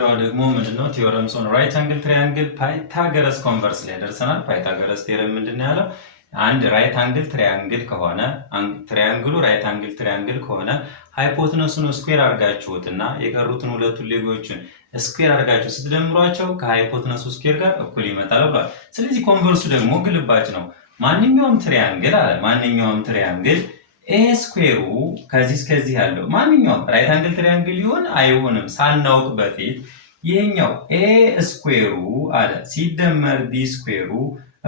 ደግሞ ምንድነው ቲዮረምስ ኦን ራይት አንግል ትራያንግል ፓይታገረስ ኮንቨርስ ላይ ደርሰናል። ፓይታገረስ ቴረም ምንድነው ያለው? አንድ ራይት አንግል ትራያንግል ከሆነ ትራያንግሉ ራይት አንግል ትራያንግል ከሆነ ሃይፖትነሱን ስኩዌር አድርጋችሁትና የቀሩትን ሁለቱን ሌጎችን ስኩዌር አድርጋችሁ ስትደምሯቸው ከሃይፖትነሱ ስኩዌር ጋር እኩል ይመጣል ብሏል። ስለዚህ ኮንቨርሱ ደግሞ ግልባጭ ነው። ማንኛውም ትራያንግል አለ ማንኛውም ትራያንግል ኤ ስኩዌሩ ከዚህ እስከዚህ ያለው ማንኛውም ራይት አንግል ትራያንግል ይሆን አይሆንም ሳናውቅ በፊት ይሄኛው ኤ ስኩዌሩ አለ ሲደመር ቢ ስኩዌሩ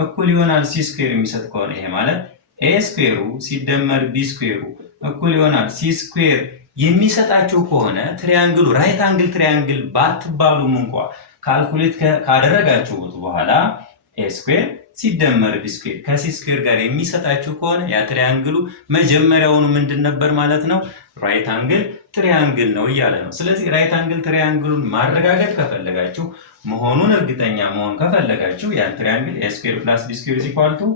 እኩል ይሆናል ሲ ስኩዌር የሚሰጥ ከሆነ ይሄ ማለት ኤ ስኩዌሩ ሲደመር ቢ ስኩዌሩ እኩል ይሆናል ሲ ስኩዌር የሚሰጣቸው ከሆነ ትራያንግሉ ራይት አንግል ትራያንግል ባትባሉም እንኳ ካልኩሌት ካደረጋችሁት በኋላ ኤ ስኩዌር ሲደመር ቢ ስኩዌር ከሲ ስኩዌር ጋር የሚሰጣችሁ ከሆነ ያ ትራያንግሉ መጀመሪያውኑ ምንድን ነበር ማለት ነው? ራይት አንግል ትራያንግል ነው እያለ ነው። ስለዚህ ራይት አንግል ትራያንግሉን ማረጋገጥ ከፈለጋችሁ መሆኑን እርግጠኛ መሆን ከፈለጋችሁ ያን ትራያንግል ኤ ስኩዌር ፕላስ ቢ ስኩዌር ኢኳል ቱ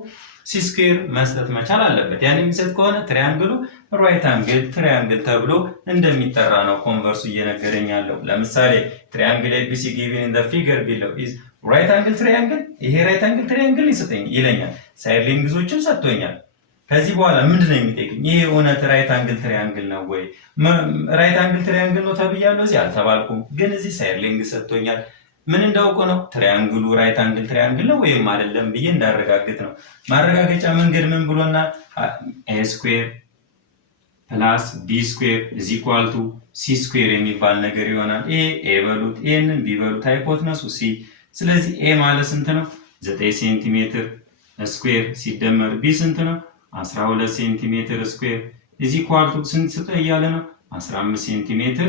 ሲ ስኩዌር መስጠት መቻል አለበት። ያን የሚሰጥ ከሆነ ትራያንግሉ ራይት አንግል ትራያንግል ተብሎ እንደሚጠራ ነው ኮንቨርሱ እየነገረኝ ያለው። ለምሳሌ ትራያንግል ኤቢሲ ጊቭን ኢን ዘ ፊገር ቢለው ኢዝ ራይት አንግል ትራያንግል ይሄ ራይት አንግል ትራያንግል ይለኛል። ሳይድ ሌንግዞችን ሰጥቶኛል። ከዚህ በኋላ ምንድነው የሚጠይቀኝ? ይሄ እውነት ራይት አንግል ትራያንግል ነው ወይ? ራይት አንግል ትራያንግል ነው ተብያለሁ። እዚህ አልተባልኩም፣ ግን እዚህ ሳይድ ሌንግዝ ሰጥቶኛል። ምን እንዳውቀው ነው ትራያንግሉ ራይት አንግል ትራያንግል ነው ወይም አይደለም ብዬ እንዳረጋግጥ ነው። ማረጋገጫ መንገድ ምን ብሎና ኤ ስኩዌር ፕላስ ቢ ስኩዌር ኢዝ ኢኳል ቱ ሲ ስኩዌር የሚባል ነገር ይሆናል። ኤ በሉት ኤንን ቢ በሉት ሃይፖትነሱ ሲ። ስለዚህ ኤ ማለት ስንት ነው? 9 ሴንቲሜትር ስኩዌር ሲደመር ቢ ስንት ነው? 12 ሴንቲሜትር ስኩዌር ኢዝ ኢኳል ቱ ስንት ስጠኝ እያለ ነው? 15 ሴንቲሜትር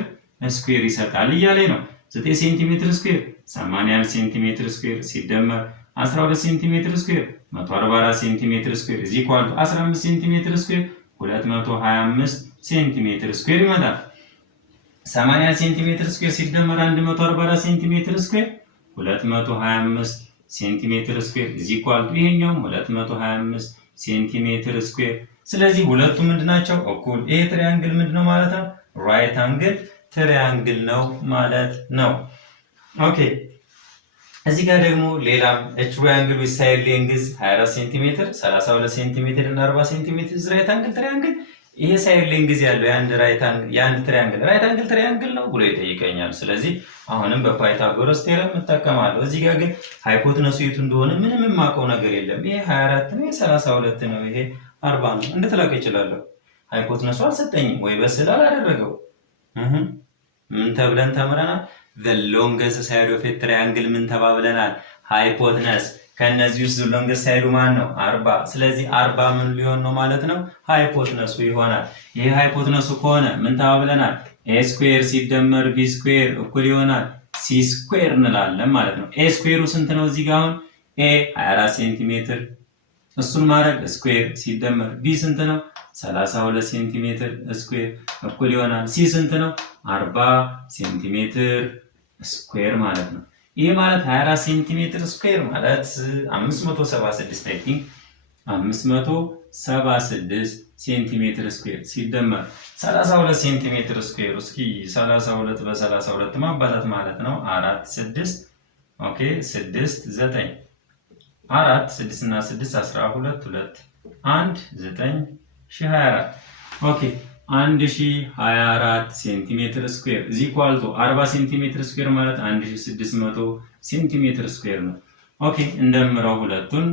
ስኩዌር ይሰጣል እያለ ነው። 9 ሴንቲሜትር ስኩዌር 80 ሴንቲሜትር ስኩዌር ሲደመር 12 ሴንቲሜትር ስኩዌር 144 ሴንቲሜትር ስኩዌር ኢዝ ኢኳል ቱ 15 ሴንቲሜትር ስኩዌር 225 ሴንቲሜትር ስኩዌር ይመጣል። 80 ሴንቲሜትር ስኩዌር ሲደመር 144 ሴንቲሜትር ስኩዌር 225 ሴንቲሜትር ስኩዌር ኢዝ ኢኳል ቱ ይሄኛው 225 ሴንቲሜትር ስኩዌር። ስለዚህ ሁለቱ ምንድናቸው? እኩል። ይሄ ትራያንግል ምንድነው ማለት ነው? ራይት አንግል ትራያንግል ነው ማለት ነው። ኦኬ እዚህ ጋር ደግሞ ሌላም ትራያንግል ዊዝ ሳይድ ሌንግዝ 24 ሴንቲሜትር 32 ሴንቲሜትር እና 40 ሴንቲሜትር ራይት አንግል ትራያንግል። ይሄ ሳይድ ሌንግዝ ያለው የአንድ ትራያንግል ራይት አንግል ትራያንግል ነው ብሎ ይጠይቀኛል። ስለዚህ አሁንም በፓይታጎረስ ቴረም እጠቀማለሁ። እዚህ ጋር ግን ሃይፖትነሱ የቱ እንደሆነ ምንም የማውቀው ነገር የለም። ይሄ 24 ነው፣ ይሄ 32 ነው፣ ይሄ 40 ነው እንድትላቅ ይችላለሁ። ሃይፖትነሱ አልሰጠኝም ወይ በስዕል አላደረገው። ምን ተብለን ተምረናል? the longest side of a triangle ምን ተባብለናል? ሃይፖትነስ። ከነዚህ ውስጥ ሎንገስት ሳይዱ ማን ነው? 40። ስለዚህ 40 ምን ሊሆን ነው ማለት ነው? ሃይፖትነሱ ይሆናል። ይሄ ሃይፖትነሱ ከሆነ ምን ተባብለናል? ኤ ስኩዌር ሲደመር ቢ ስኩዌር እኩል ይሆናል ሲ ስኩዌር እንላለን ማለት ነው። ኤ ስኩዌሩ ስንት ነው? እዚህ ጋር አሁን ኤ 24 ሴንቲሜትር እሱን ማድረግ ስኩዌር ሲደመር ቢ ስንት ነው? 32 ሴንቲሜትር ስኩዌር እኩል ይሆናል ሲ ስንት ነው? 40 ሴንቲሜትር ስኩዌር ማለት ነው። ይሄ ማለት 24 ሴንቲሜትር ስኩዌር ማለት 576 አይ ቲንክ 576 ሴንቲሜትር ስኩዌር ሲደመር 32 ሴንቲሜትር ስኩዌር እስኪ 32 በ32 ማባዛት ማለት ነው 4 6 ኦኬ 6 9 4 6 እና 6 12 2 1 9 1024 ኦኬ 1024 ሴንቲሜትር ስኩዌር ኢዝ ኢኳል ቱ 40 ሴንቲሜትር ስኩዌር ማለት 1600 ሴንቲሜትር ስኩዌር ነው። ኦኬ እንደምረው ሁለቱን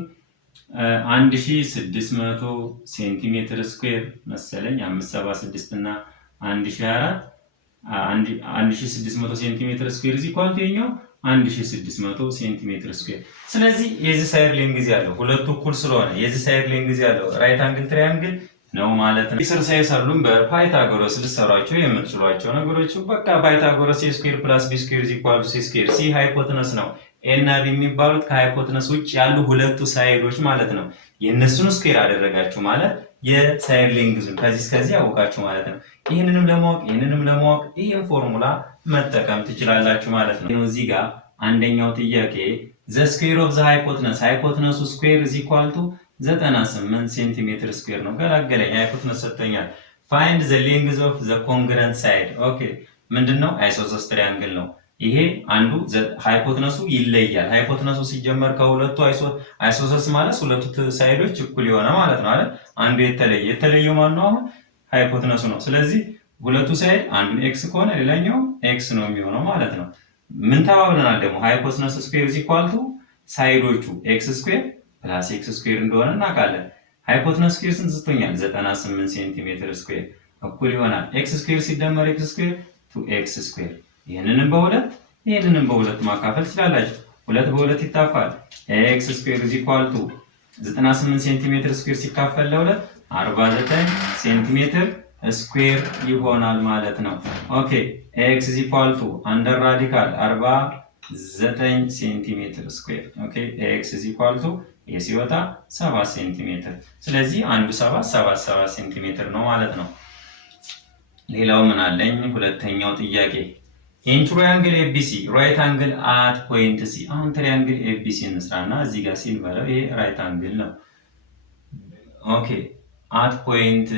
1600 ሴንቲሜትር ስኩዌር መሰለኝ 576 እና 1600 ሴንቲሜትር ስኩዌር ኢዝ ኢኳል ቱ ይሄኛው 1600 ሴንቲሜትር ስኩዌር። ስለዚህ የዚህ ሳይድ ሌንግዝ ያለው ሁለቱ እኩል ስለሆነ የዚህ ሳይድ ሌንግዝ ያለው ራይት አንግል ትራያንግል ነው ማለት ነው። ኤክሰርሳይዝ አሉን በፓይታጎረስ ልትሰሯቸው የምትችሏቸው ነገሮች። በቃ ፓይታጎረስ ኤ ስኩዌር ፕላስ ቢ ስኩዌር ኢዝ ኢኳል ቱ ሲ ስኩዌር። ሲ ሃይፖትነስ ነው። ኤ እና ቢ የሚባሉት ከሃይፖትነስ ውጭ ያሉ ሁለቱ ሳይዶች ማለት ነው። የእነሱን ስኩዌር አደረጋችሁ ማለት የሳይድ ሌንግዙን ከዚህ እስከዚህ አወቃችሁ ማለት ነው። ይህንንም ለማወቅ ይህን ፎርሙላ መጠቀም ትችላላችሁ ማለት ነው። እዚህ ጋር አንደኛው ጥያቄ ዘ ስኩዌር ኦፍ ዘ ሃይፖትነሱ ስኩዌር ኢዝ ኢኳል ቱ 98 ሴንቲሜትር ስኩዌር ነው። ገላገለኝ ሃይፖትነስ ሰጥቶኛል። ፋይንድ ዘ ሌንግዝ ኦፍ ዘ ኮንግረንት ሳይድ። ኦኬ ምንድነው? አይሶሰስ ትሪያንግል ነው። ይሄ አንዱ ሃይፖትነሱ ይለያል። ሃይፖትነሱ ሲጀመር ከሁለቱ አይሶሰስ ማለት ሁለቱ ሳይዶች እኩል የሆነ ማለት ነው አይደል? አንዱ የተለየው ማን ነው? አሁን ሃይፖትነሱ ነው። ስለዚህ ሁለቱ ሳይድ አንዱ ኤክስ ከሆነ ሌላኛው ኤክስ ነው የሚሆነው ማለት ነው። ምን ተባብለናል ደግሞ? ሃይፖትነስ ስኩዌር ኢዝ ኢኳል ቱ ሳይዶቹ ኤክስ ስኩዌር ፕላስ ኤክስ ስኩዌር እንደሆነ እናውቃለን። ሃይፖትነስ ስኩዌር ስንት ሰጥቶኛል? 98 ሴንቲሜትር ስኩዌር እኩል ይሆናል ኤክስ ስኩዌር ሲደመር ኤክስ ስኩዌር ቱ ኤክስ ስኩዌር። ይህንንም በሁለት ማካፈል ትችላላችሁ። ሁለት በሁለት ይታፋል። ኤክስ ስኩዌር ኢዝ ኢኳል ቱ 98 ሴንቲሜትር ስኩዌር ሲካፈል ለሁለት 49 ሴንቲሜትር ስኩዌር ይሆናል ማለት ነው። ኦኬ ኤክስ ኢዝ ኢኳል ቱ አንደር ራዲካል 49 ሴንቲሜትር ስኩዌር። ኦኬ ኤክስ ኢዝ ኢኳል ቱ ሲወጣ 7 ሴንቲሜትር። ስለዚህ አንዱ 7 ሴንቲሜትር ነው ማለት ነው። ሌላው ምን አለኝ? ሁለተኛው ጥያቄ ኢን ትራያንግል ኤቢሲ ራይት አንግል አት ፖይንት ሲ። አሁን ትራያንግል ኤቢሲ እንስራና እዚህ ጋር ሲን በለው ይሄ ራይት አንግል ነው። ኦኬ አት ፖይንት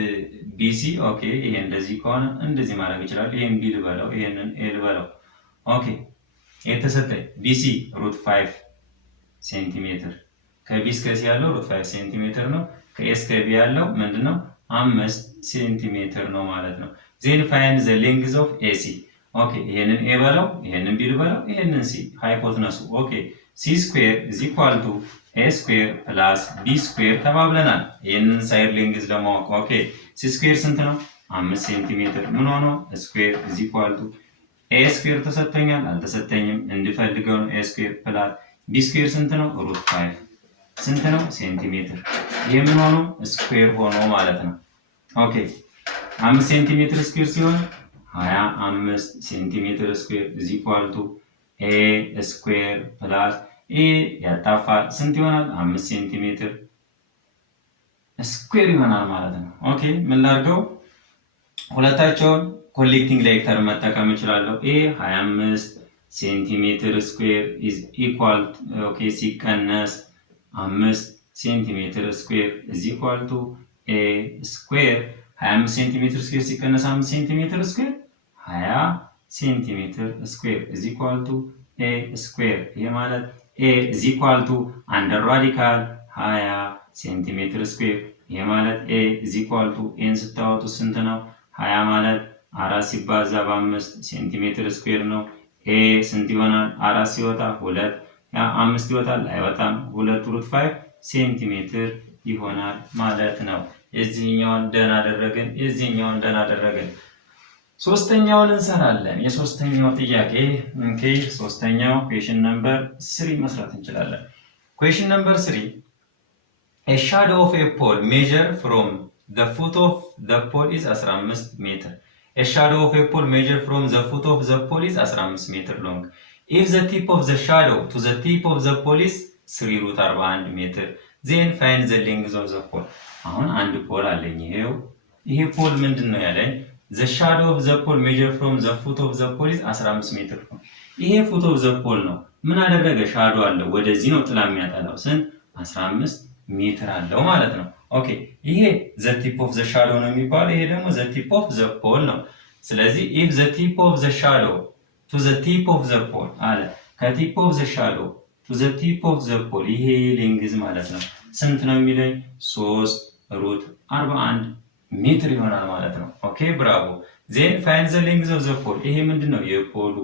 ቢሲ። ኦኬ ይሄ እንደዚህ ከሆነ እንደዚህ ማድረግ ይችላል። ይሄን ቢ ልበለው፣ ይሄንን ኤ ልበለው። ኦኬ የተሰጠኝ ቢሲ ሩት 5 ሴንቲሜትር፣ ከቢ እስከ ሲ ያለው ሩት 5 ሴንቲሜትር ነው። ከኤ እስከ ቢ ያለው ምንድነው? 5 ሴንቲሜትር ነው ማለት ነው። ዜን ፋይንድ ዘ ሌንግዝ ኦፍ ኤሲ። ኦኬ ይሄንን ኤ በለው፣ ይሄንን ቢ ልበለው፣ ይሄንን ሲ። ሃይፖትነሱ ኦኬ ሲ ስኩዌር ኢዝ ኢኳል ቱ ኤ ስኩዌር ፕላስ ቢ ስኩዌር ተባብለናል። ይሄንን ሳይድ ሌንግዝ ለማወቅ ኦኬ ሲ ስኩዌር ስንት ነው? 5 ሴንቲሜትር። ምን ሆኖ ስኩዌር ኢዝ ኢኳል ቱ ኤ ስኩዌር ተሰጥቶኛል፣ አልተሰጠኝም፣ እንድፈልገው ነው። ኤ ስኩዌር ፕላስ ቢ ስኩዌር ስንት ነው? ሩት 5 ስንት ነው? ሴንቲሜትር። ይሄ ምን ሆኖ ስኩዌር ሆኖ ማለት ነው። ኦኬ 5 ሴንቲሜትር ስኩዌር ሲሆን 25 ሴንቲሜትር ስኩዌር ኢዝ ኢኳል ቱ ኤ ስኩዌር ፕላስ ኤ ያጣፋል ስንት ይሆናል? 5 ሴንቲሜትር ስኩዌር ይሆናል ማለት ነው። ኦኬ ምን ላድርገው? ሁለታቸውን ኮሌክቲንግ ሌክተር መጠቀም እችላለሁ። ኤ 25 ሴንቲሜትር ስኩዌር ኢዝ ኢኳል ኦኬ ሲቀነስ 5 ሴንቲሜትር ስኩዌር ኢዝ ኢኳል ቱ ኤ ስኩዌር 25 ሴንቲሜትር ስኩዌር ሲቀነስ 5 ሴንቲሜትር ስኩዌር 20 ሴንቲሜትር ስኩዌር ኢዝ ኢኳል ቱ ኤ ስኩዌር። ይሄ ማለት ኤ ኢዝ ኢኳል ቱ አንደር ራዲካል 20 ሴንቲሜትር ስኩዌር። ይሄ ማለት ኤ ኢዝ ኢኳል ቱ ኤን ስታወጡ ስንት ነው? 20 ማለት 4 ሲባዛ በ5 ሴንቲሜትር ስኩዌር ነው። ኤ ስንት ይሆናል? 4 ሲወጣ 2 5 ይወጣል አይወጣም። 2 ሩት 5 ሴንቲሜትር ይሆናል ማለት ነው። የዚህኛውን ደህና አደረግን፣ የዚህኛውን ደህና አደረግን። ሶስተኛውን እንሰራለን። የሶስተኛው ጥያቄ ኦኬ ሶስተኛው ኩዌሽን ነምበር 3 መስራት እንችላለን። ኩዌሽን ነምበር 3 a shadow of a pole measure from the foot of the pole is 15 meter. A shadow of a pole measure from the foot of the pole is 15 meter long. If the tip of the shadow to the tip of the pole is 3 root 41 meter, then find the length of the pole. አሁን አንድ ፖል አለኝ። ይሄ ፖል ምንድነው ያለኝ? the shadow of the pole measure from the foot of the pole is 15 ሜትር ነው። ይሄ foot of the pole ነው። ምን አደረገ? ሻዶ አለው፣ ወደዚህ ነው ጥላ የሚያጠላው። ስንት? 15 ሜትር አለው ማለት ነው። ኦኬ ይሄ the tip of the shadow ነው የሚባለው፣ ይሄ ደግሞ the tip of the pole ነው። ስለዚህ if the tip of the shadow to the tip of the pole አለ፣ ከቲፕ ኦፍ ዘ shadow to the tip of the pole ይሄ ሌንግዝ ማለት ነው። ስንት ነው የሚለኝ? 3 ሩት 41 ሜትር ይሆናል ማለት ነው። ኦኬ ብራቮ። ዜን ፋይንድ ዘ ሌንግዝ ኦፍ ዘ ፖል። ይሄ ምንድነው? የፖሉ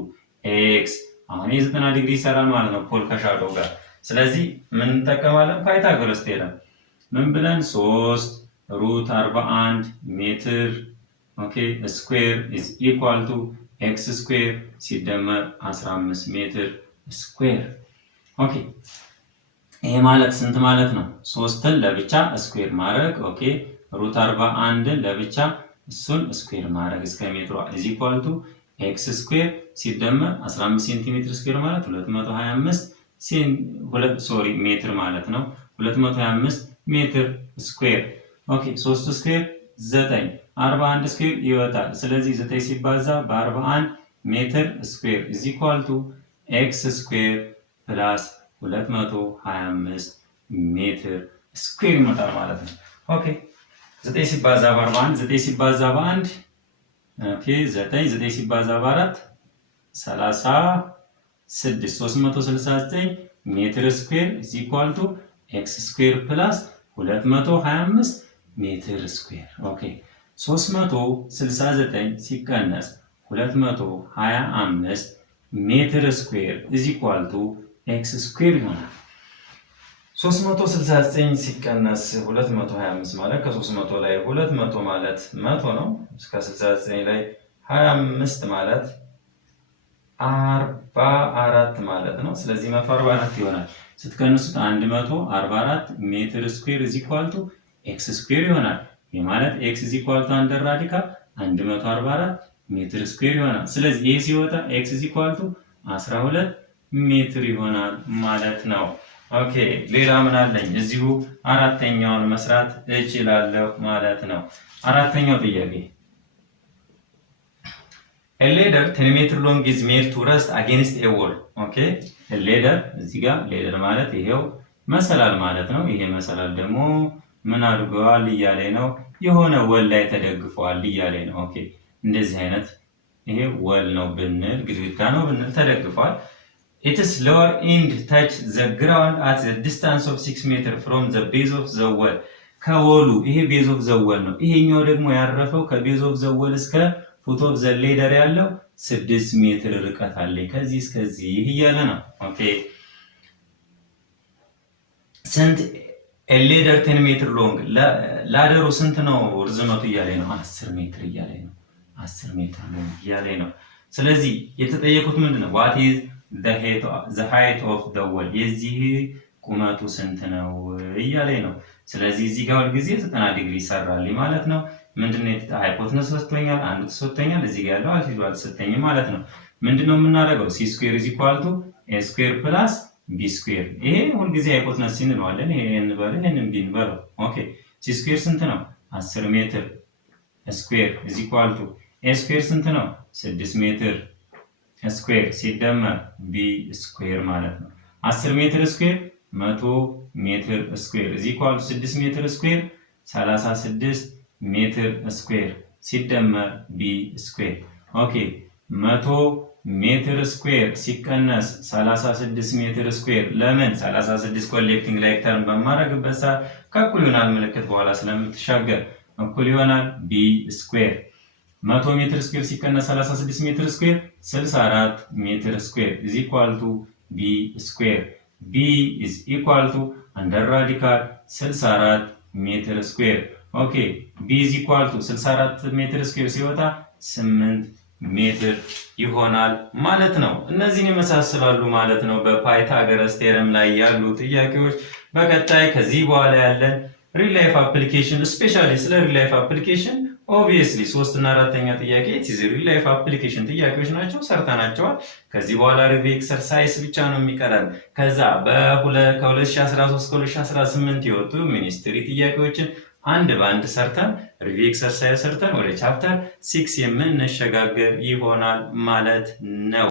ኤክስ። አሁን የ90 ዲግሪ ይሰራል ማለት ነው ፖል ከሻዶው ጋር። ስለዚህ ምን እንጠቀማለን? ፓይታጎረስ ቴረም። ምን ብለን? 3 ሩት 41 ሜትር ኦኬ ስኩዌር ኢዝ ኢኳል ቱ ኤክስ ስኩዌር ሲደመር 15 ሜትር ስኩዌር። ኦኬ ይሄ ማለት ስንት ማለት ነው? 3ን ለብቻ ስኩዌር ማድረግ ኦኬ ሩት 41ን ለብቻ እሱን ስኩዌር ማድረግ እስከ ሜትሯ ኢዝ ኢኳል ቱ ኤክስ ስኩዌር ሲደመር 15 ሴንቲሜትር ስኩዌር ማለት 225 ሜትር ማለት ነው። 225 ሜትር ስኩዌር ኦኬ 3 ስኩዌር 9 41 ስኩዌር ይወጣል። ስለዚህ 9 ሲባዛ በ41 ሜትር ስኩዌር ኢዝ ኢኳል ቱ ኤክስ ስኩዌር ፕላስ 225 ሜትር ስኩዌር ይመጣል ማለት ነው። ኦኬ 9 ሲባዛ በ41 9 ሲባዛ በ1 ኦኬ 9 9 ሲባዛ በ4 369 ሜትር ስኩዌር is equal to x ስኩዌር ፕላስ 225 ሜትር ስኩዌር። ኦኬ 369 ሲቀነስ 225 ሜትር ስኩዌር is equal to x ስኩዌር ይሆናል። 369 ሲቀነስ 225 ማለት ከ300 ላይ 200 ማለት 100 ነው። እስከ 69 ላይ 25 ማለት 44 ማለት ነው። ስለዚህ 144 ይሆናል። ስትቀንሱት 144 ሜትር ስኩዌር is equal to x ስኩዌር ይሆናል። ይህ ማለት x is equal to አንደር ራዲካል 144 ሜትር ስኩዌር ይሆናል። ስለዚህ ይህ ሲወጣ x is equal to 12 ሜትር ይሆናል ማለት ነው። ኦኬ ሌላ ምን አለኝ? እዚሁ አራተኛውን መስራት እችላለሁ ማለት ነው። አራተኛው ጥያቄ a ladder 10 ሜትር long is made to rest against a wall። ኦኬ a ladder እዚህ ጋር ladder ማለት ይሄው መሰላል ማለት ነው። ይሄ መሰላል ደግሞ ምን አድርገዋል እያለኝ ነው? የሆነ ወል ላይ ተደግፈዋል እያለኝ ነው። ኦኬ እንደዚህ አይነት ይሄ ወል ነው ብንል ግድግዳ ነው ብንል ተደግፏል። Its lower end touch the ground at the distance of 6 meter from the base of the wall። ከወሉ ይሄ ቤዝ ኦፍ ዘ ወል ነው። ይሄኛው ደግሞ ያረፈው ከቤዝ ኦፍ ዘ ወል እስከ ፉት ኦፍ ዘ ሌደር ያለው 6 ሜትር ርቀት አለ። ከዚህ እስከዚህ እያለ ነው። ኦኬ ስንት ሌደር 10 ሜትር ሎንግ ላደሩ ስንት ነው ርዝመቱ እያለኝ ነው? 10 ሜትር እያለኝ ነው። 10 ሜትር ሎንግ እያለኝ ነው። ስለዚህ የተጠየቁት ምንድነው? what is the height of the wall የዚህ ቁመቱ ስንት ነው እያለኝ ነው። ስለዚህ እዚህ ጋር ሁልጊዜ 90 ዲግሪ ይሰራል ማለት ነው። ምንድነው ሃይፖቴነስ ተሰጥቶኛል፣ አንዱ ተሰጥቶኛል፣ እዚህ ጋር ያለው አልቲቲዩድ አልተሰጠኝም ማለት ነው። ምንድነው የምናደርገው? c ስኩዌር is equal to a ስኩዌር ፕላስ b ስኩዌር። ይሄ ሁልጊዜ ሃይፖቴነስ እንለዋለን። ይሄን በለው ይሄንን b በለው። ኦኬ c ስኩዌር ስንት ነው? 10 ሜትር ስኩዌር is equal to a ስኩዌር ስንት ነው? 6 ሜትር ስኩዌር ሲደመር b ስኩዌር ማለት ነው። 10 ሜትር ስኩዌር 100 ሜትር ስኩዌር is equal to 6 ሜትር ስኩዌር 36 ሜትር ስኩዌር ሲደመር b ስኩዌር። ኦኬ 100 ሜትር ስኩዌር ሲቀነስ 36 ሜትር ስኩዌር ለምን 36 ኮሌክቲንግ ላይክ ተርም በማድረግበት ሰዓት ከእኩል ይሆናል ምልክት በኋላ ስለምትሻገር እኩል ይሆናል b ስኩዌር። 100 ሜትር ስኩዌር ሲቀነስ 36 ሜትር ስኩዌር 64 ሜትር ስኩዌር is equal to b ስኩዌር። b is equal to አንደር ራዲካል 64 ሜትር ስኩዌር። ኦኬ b is equal to 64 ሜትር ስኩዌር ሲወጣ 8 ሜትር ይሆናል ማለት ነው። እነዚህን ይመሳሰላሉ ማለት ነው በፓይታገረስ ቴረም ላይ ያሉ ጥያቄዎች። በቀጣይ ከዚህ በኋላ ያለን ሪል ላይፍ አፕሊኬሽን ስፔሻሊ ስለ ሪል ላይፍ አፕሊኬሽን ኦብቪየስሊ 3 እና 4ኛ ጥያቄ ሪል ላይፍ አፕሊኬሽን ጥያቄዎች ናቸው፣ ሰርተናቸዋል። ከዚህ በኋላ ሪቪው ኤክሰርሳይዝ ብቻ ነው የሚቀረን። ከዛ ከ2013 ከ2018 የወጡ ሚኒስትሪ ጥያቄዎችን አንድ በአንድ ሰርተን ሪቪው ኤክሰርሳይዝ ሰርተን ወደ ቻፕተር 6 የምንሸጋገር ይሆናል ማለት ነው።